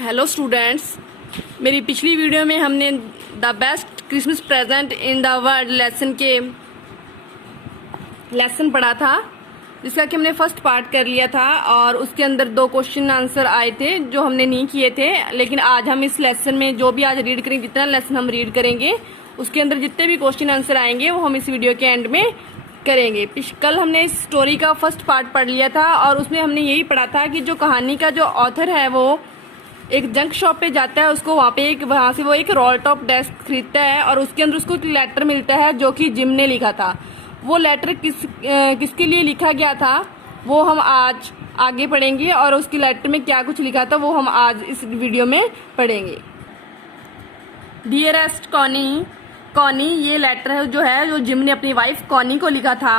Hello students, मेरी पिछली video में हमने the best Christmas present in the world lesson पढ़ा था, जिसका कि हमने फर्स्ट पार्ट कर लिया था और उसके अंदर 2 क्वेश्चन आंसर आए थे जो हमने नहीं किए थे। लेकिन आज हम इस लेसन में जो भी आज रीड करेंगे, जितना लेसन हम रीड करेंगे उसके अंदर जितने भी क्वेश्चन आंसर आएंगे वो हम इस वीडियो के एंड में करेंगे। कल हमने इस स्टोरी का फर्स्ट पार्ट पढ़ लिया था और उसमें हमने यही पढ़ा था कि जो कहानी का जो ऑथर है वो एक जंक शॉप पे जाता है, उसको वहाँ से वो एक रोल टॉप डेस्क खरीदता है और उसके अंदर उसको एक लेटर मिलता है जो कि जिम ने लिखा था। वो लेटर किसके लिए लिखा गया था वो हम आज आगे पढ़ेंगे और उसके लेटर में क्या कुछ लिखा था वो हम आज इस वीडियो में पढ़ेंगे। डियरेस्ट कॉनी, ये लेटर है जो जिम ने अपनी वाइफ कॉनी को लिखा था।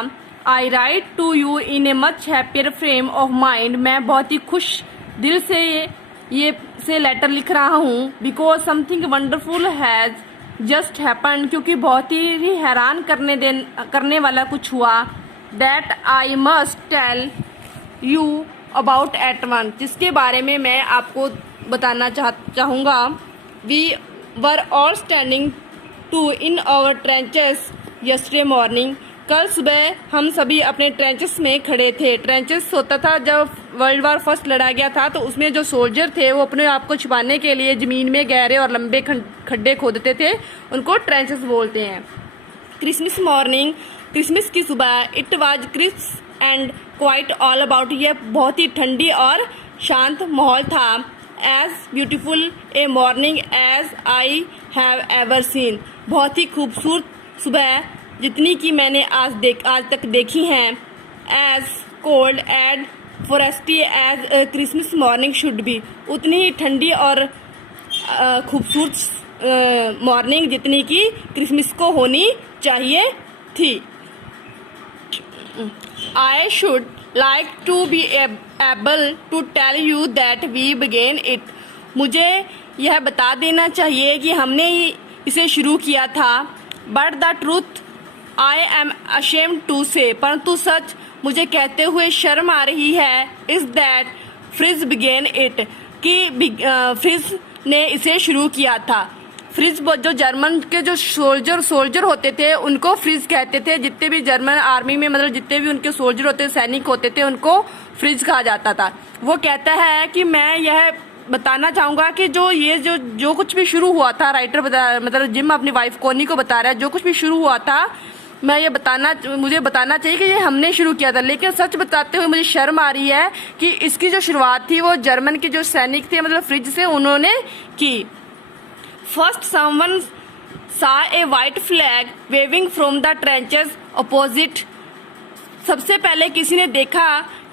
I write to you in a much happier frame of mind, मैं बहुत ही खुश दिल से ये लेटर लिख रहा हूँ। Because something wonderful has just happened, क्योंकि बहुत ही हैरान करने वाला कुछ हुआ। That I must tell you about at once, जिसके बारे में मैं आपको बताना चाहूँगा। We were all standing to in our trenches yesterday morning, कल सुबह हम सभी अपने ट्रेंचेस में खड़े थे। ट्रेंचेस होता था जब वर्ल्ड वार फर्स्ट लड़ा गया था, तो उसमें जो सोल्जर थे वो अपने आप को छिपाने के लिए जमीन में गहरे और लंबे खड्डे खोदते थे, उनको ट्रेंचेस बोलते हैं। क्रिसमस मॉर्निंग, क्रिसमस की सुबह। It was crisp and quiet all about, यह बहुत ही ठंडी और शांत माहौल था। As beautiful a morning as I have ever seen, बहुत ही खूबसूरत सुबह जितनी कि मैंने आज तक देखी हैं। As cold and frosty as Christmas morning should be, उतनी ही ठंडी और खूबसूरत मॉर्निंग जितनी कि क्रिसमस को होनी चाहिए थी। I should like to be able to tell you that we began it, मुझे यह बता देना चाहिए कि हमने इसे शुरू किया था। But the truth I am ashamed to say, परंतु सच मुझे कहते हुए शर्म आ रही है। Is that Fritz began it, कि फ्रिज ने इसे शुरू किया था। फ्रिज जो जर्मन के जो सोल्जर होते थे उनको फ्रिज कहते थे। जितने भी जर्मन आर्मी में मतलब जितने भी उनके सोल्जर होते सैनिक होते थे उनको फ्रिज कहा जाता था। वो कहता है कि मैं यह बताना चाहूंगा कि जो कुछ भी शुरू हुआ था, राइटर मतलब जिम अपनी वाइफ कॉनी को बता रहा है, जो कुछ भी शुरू हुआ था मुझे बताना चाहिए कि ये हमने शुरू किया था। लेकिन सच बताते हुए मुझे शर्म आ रही है कि इसकी जो शुरुआत थी वो जर्मन के जो सैनिक थे मतलब फ्रिज से उन्होंने की। First someone saw a white flag waving from the trenches opposite, सबसे पहले किसी ने देखा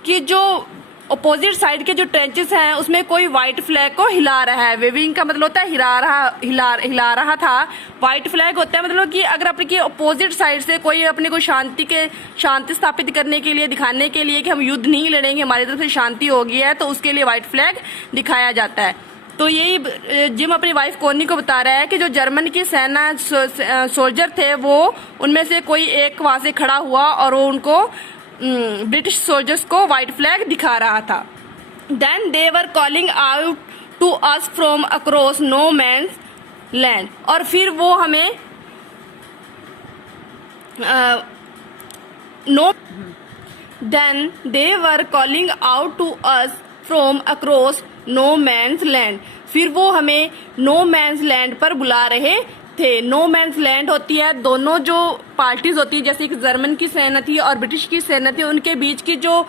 कि जो अपोजिट साइड के जो ट्रेंचेस हैं उसमें कोई व्हाइट फ्लैग को हिला रहा है। वेविंग का मतलब होता है हिला रहा था। व्हाइट फ्लैग होता है मतलब कि अगर अपने अपोजिट साइड से कोई अपने को शांति स्थापित करने के लिए, दिखाने के लिए कि हम युद्ध नहीं लड़ेंगे, हमारी तरफ से शांति हो गई है, तो उसके लिए व्हाइट फ्लैग दिखाया जाता है। तो यही जिम अपनी वाइफ कॉनी को बता रहा है कि जो जर्मन की सेना सोल्जर थे वो उनमें से कोई एक वहां से खड़ा हुआ और वो उनको ब्रिटिश सोल्जर्स को व्हाइट फ्लैग दिखा रहा था। Then they were calling out to us from across no man's land, और फिर वो हमें then they were calling out to us from across no man's land, फिर वो हमें नो मैंस लैंड पर बुला रहे थे। नो मैंस लैंड होती है, दोनों जो पार्टीज होती है, जैसे एक जर्मन की सेना थी और ब्रिटिश की सेना थी, उनके बीच की जो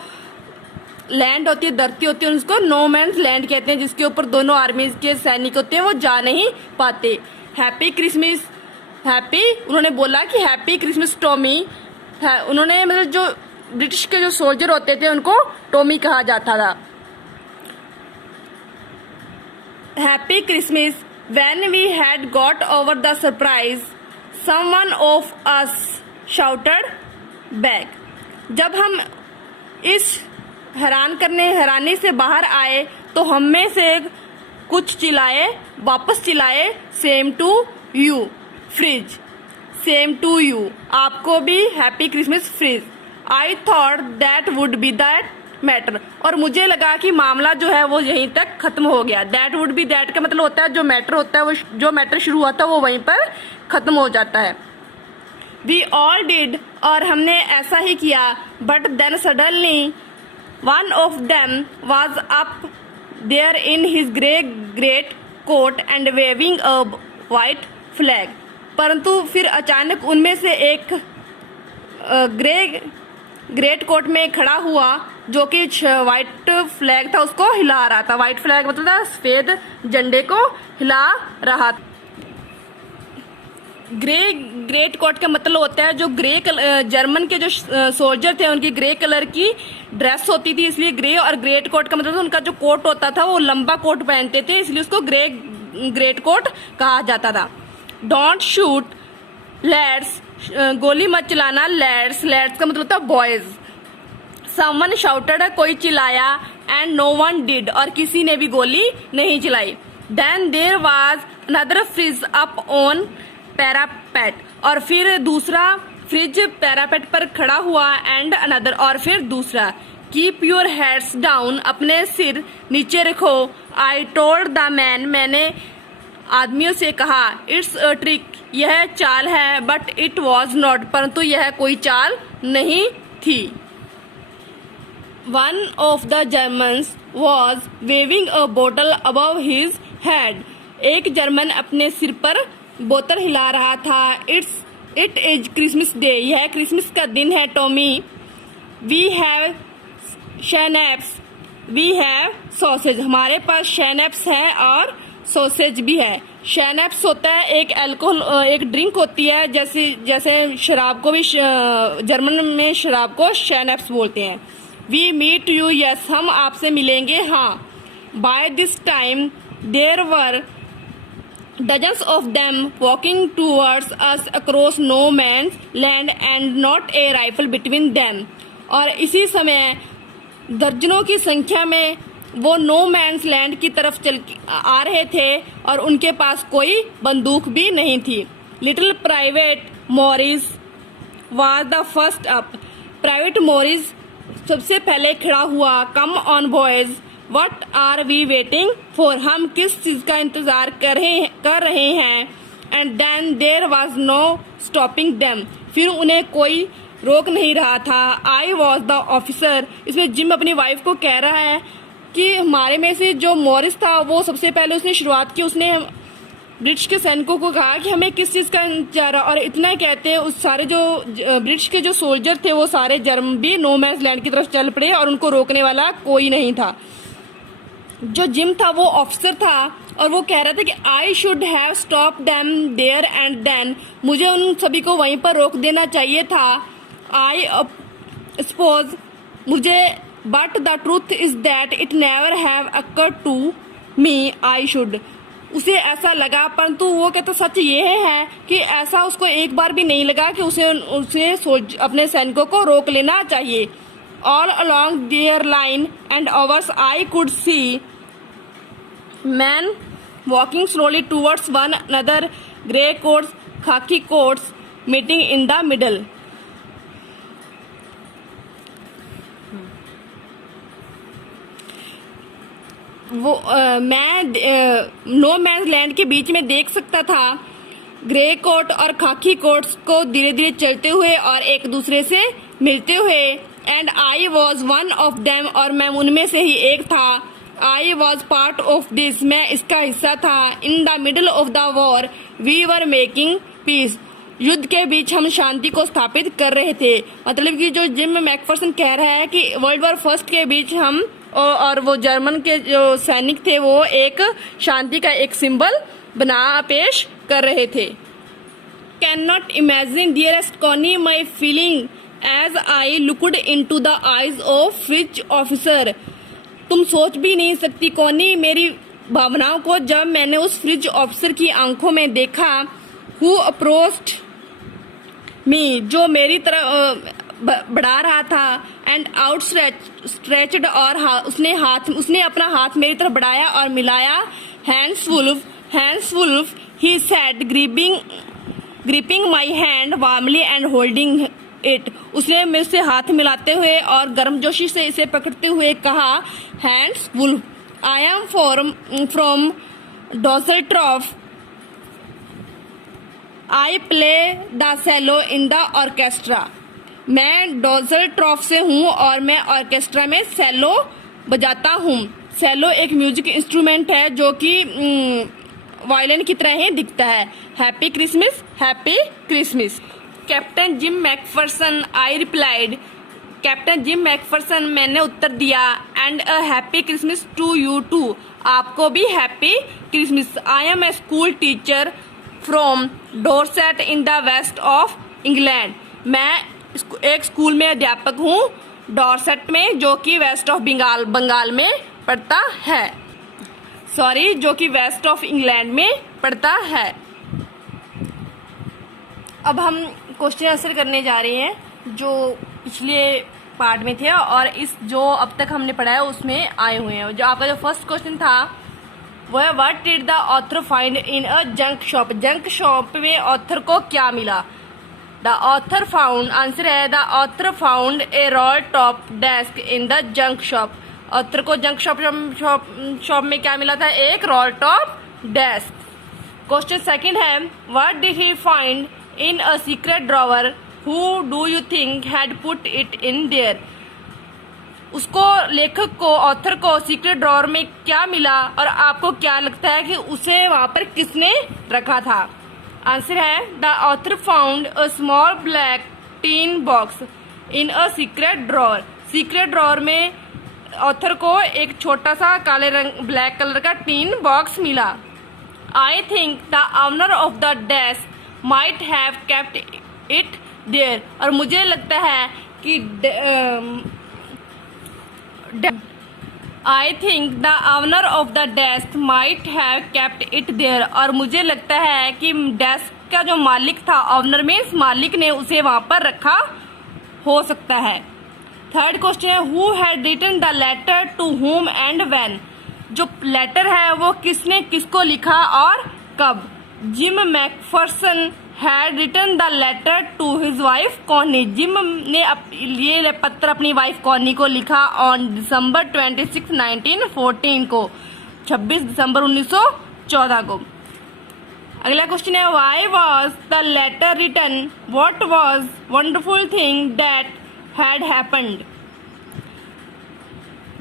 लैंड होती है, धरती होती है, उसको नो मैंस लैंड कहते हैं, जिसके ऊपर दोनों आर्मी के सैनिक होते हैं वो जा नहीं पाते। हैप्पी क्रिसमस, उन्होंने बोला कि हैप्पी क्रिसमस टॉमी, उन्होंने मतलब जो ब्रिटिश के जो सोल्जर होते थे उनको टॉमी कहा जाता था। Happy Christmas when we had got over the surprise, someone of us shouted back, जब हम इस हैरानी से बाहर आए तो हम में से कुछ वापस चिल्लाए, same to you Fritz, same to you, आपको भी happy Christmas Fritz. I thought that would be that matter, और मुझे लगा कि मामला जो है वो यहीं तक खत्म हो गया। दैट वुड बी, दैट का मतलब होता है जो मैटर होता है, वो जो मैटर शुरू हुआ था वो वहीं पर खत्म हो जाता है। वी ऑल डिड, और हमने ऐसा ही किया। But then suddenly one of them was up there in his great coat and waving a white flag, परंतु फिर अचानक उनमें से एक ग्रेट कोट में खड़ा हुआ जो कि वाइट फ्लैग था उसको हिला रहा था। वाइट फ्लैग मतलब सफेद झंडे को हिला रहा था। ग्रेट कोट का मतलब होता है जो जर्मन के जो सोल्जर थे उनकी ग्रे कलर की ड्रेस होती थी, इसलिए ग्रे, और ग्रेट कोट का मतलब उनका जो कोट होता था वो लंबा कोट पहनते थे, इसलिए उसको ग्रेट कोट कहा जाता था। डोंट शूट लेट्स, गोली मत चलाना। लेट्स का मतलब होता है बॉयज। समवन शाउटेड, कोई चिल्लाया। एंड नो वन डिड, और किसी ने भी गोली नहीं चलाई। Then there was another Fritz up on parapet, और फिर दूसरा फ्रिज पैरापेट पर खड़ा हुआ। एंड अनदर, और फिर दूसरा। कीप योर हेड्स डाउन, अपने सिर नीचे रखो। आई टोल्ड द मैन, मैंने आदमियों से कहा। इट्स अ ट्रिक, यह चाल है। बट इट वॉज नॉट, परंतु यह कोई चाल नहीं थी। One of the Germans was waving a bottle above his head, एक जर्मन अपने सिर पर बोतल हिला रहा था। इट इज क्रिसमस डे, यह क्रिसमस का दिन है Tommy. We have schnapps, we have sausage, हमारे पास शैनैप्स है और सॉसेज भी है। शैनैप्स होता है एक अल्कोहल, एक ड्रिंक होती है, जैसे शराब को भी जर्मन में शराब को शैनैप्स बोलते हैं। वी मीट यू, यस, हम आपसे मिलेंगे, हाँ। By this time there were dozens of them walking towards us across no man's land and not a rifle between them, और इसी समय दर्जनों की संख्या में वो नो मैन्स लैंड की तरफ चल आ रहे थे और उनके पास कोई बंदूक भी नहीं थी। Little private Morris was the first up, private Morris सबसे पहले खड़ा हुआ। Come on boys, what are we waiting for, हम किस चीज का इंतजार कर रहे हैं। And then there was no stopping them, फिर उन्हें कोई रोक नहीं रहा था। आई वॉज द ऑफिसर, इसमें जिम अपनी वाइफ को कह रहा है कि हमारे में से जो मॉरिस था वो सबसे पहले उसने शुरुआत की, उसने ब्रिटिश के सैनिकों को कहा कि हमें किस चीज का इंतजार, और इतना कहते उस सारे जो ब्रिटिश के जो सोल्जर थे वो सारे जर्मन भी नो मैन्स लैंड की तरफ चल पड़े और उनको रोकने वाला कोई नहीं था। जो जिम था वो ऑफिसर था और वो कह रहा था कि I should have stop them there and then, मुझे उन सभी को वहीं पर रोक देना चाहिए था। आई सपोज, मुझे, but the truth is that it never have occurred to me I should, उसे ऐसा लगा, परंतु वो कहता सच ये है कि ऐसा उसको एक बार भी नहीं लगा कि उसे अपने सैनिकों को रोक लेना चाहिए। All along their line and ours I could see men walking slowly towards one another, grey coats, khaki coats, meeting in the middle. मैं नो मैन्स लैंड के बीच में देख सकता था ग्रे कोट और खाकी कोट्स को धीरे धीरे चलते हुए और एक दूसरे से मिलते हुए। And I was one of them, और मैं उनमें से ही एक था। I was part of this, मैं इसका हिस्सा था। In the middle of the war we were making peace, युद्ध के बीच हम शांति को स्थापित कर रहे थे। मतलब कि जो जिम मैकफर्सन कह रहा है कि वर्ल्ड वॉर फर्स्ट के बीच हम और वो जर्मन के जो सैनिक थे वो एक शांति का एक सिंबल बना पेश कर रहे थे। Can not imagine dearest Connie my feeling as I looked into the eyes of Fritz officer, तुम सोच भी नहीं सकती कौनी मेरी भावनाओं को जब मैंने उस फ्रिज ऑफिसर की आंखों में देखा। हु अप्रोच्ड मी, जो मेरी तरफ बढ़ा रहा था। एंड आउट स्ट्रेच्ड, और उसने अपना हाथ मेरी तरफ बढ़ाया और मिलाया। Hans Wolf he said, gripping my hand warmly and holding it. उसने मेरे से हाथ मिलाते हुए और गर्मजोशी से इसे पकड़ते हुए कहा, Hans Wolf, I am from Dusseldorf, I play the cello in the orchestra. मैं डॉसल्ट्रॉफ से हूँ और मैं ऑर्केस्ट्रा में सेलो बजाता हूँ। सेलो एक म्यूजिक इंस्ट्रूमेंट है जो कि वायलिन की तरह ही दिखता है। Happy Christmas, happy Christmas. Captain Jim Macpherson, I replied, captain Jim Macpherson, मैंने उत्तर दिया, and a happy Christmas to you too, आपको भी happy Christmas. I am a school teacher from Dorset in the west of England, मैं एक school में अध्यापक हूँ डॉरसेट में, जो कि वेस्ट ऑफ बंगाल में पड़ता है, सॉरी, जो कि वेस्ट ऑफ इंग्लैंड में पड़ता है। अब हम क्वेश्चन आंसर करने जा रहे हैं जो पिछले पार्ट में थे और इस जो अब तक हमने पढ़ा है उसमें आए हुए हैं। जो आपका जो फर्स्ट क्वेश्चन था वो है, what did the author find in a junk shop. Junk shop में ऑथर को क्या मिला? द ऑथर फाउंड, आंसर है the author found a roll top desk in the junk shop. Author को जंक शॉप में क्या मिला था? एक roll top desk. Question second है, what did he find in a secret drawer, who do you think had put it in there. उसको, लेखक को, ऑथर को सीक्रेट ड्रॉवर में क्या मिला और आपको क्या लगता है कि उसे वहां पर किसने रखा था? आंसर है the author found a small black tin box in a secret drawer. Secret drawer में ऑथर को एक छोटा सा काले रंग, ब्लैक कलर का टीन बॉक्स मिला। I think the owner of the desk might have kept it there, और मुझे लगता है कि I think the owner of the desk might have kept it there, और मुझे लगता है कि डेस्क का जो मालिक था, ऑनर में इस मालिक ने उसे वहां पर रखा हो सकता है। थर्ड क्वेश्चन है, who had written the letter to whom and when. जो लेटर है वो किसने किसको लिखा और कब? Jim Macpherson had written the letter to his wife Connie. Jim ने ये पत्र अपनी वाइफ कॉनी को लिखा ऑन दिसंबर 26, 1914 को, 26 दिसंबर 1914 को। अगला क्वेश्चन है, why was the letter written, what was wonderful thing that had happened.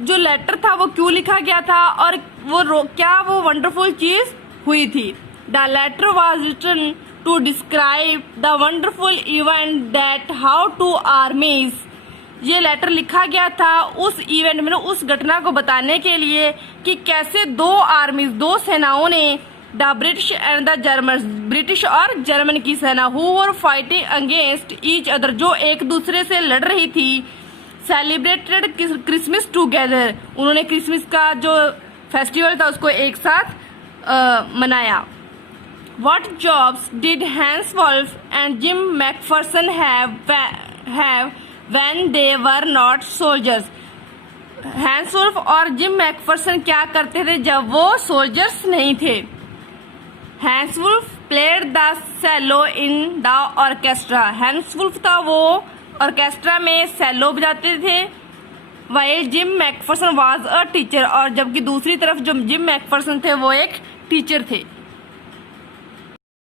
जो लेटर था वो क्यों लिखा गया था और वो क्या वो वंडरफुल चीज हुई थी? The letter was written to describe the wonderful event that how two armies, ये लेटर लिखा गया था उस इवेंट में, उस घटना को बताने के लिए कि कैसे दो आर्मीज, दो सेनाओं ने, the British and the German, British और जर्मन की सेना, who were fighting against each other, जो एक दूसरे से लड़ रही थी, सेलिब्रेटेड क्रिसमस टुगेदर, उन्होंने क्रिसमस का जो फेस्टिवल था उसको एक साथ मनाया। What jobs did Hans Wolf and Jim McPherson have when they were not soldiers? Hans Wolf और जिम मैकफरसन क्या करते थे जब वो सोल्जर्स नहीं थे? Hans Wolf played the cello in the orchestra. Hans Wolf था वो ऑर्केस्ट्रा में सेलो बजाते थे। While Jim Macpherson was a teacher, और जबकि दूसरी तरफ जो जिम मैकफरसन थे वो एक टीचर थे।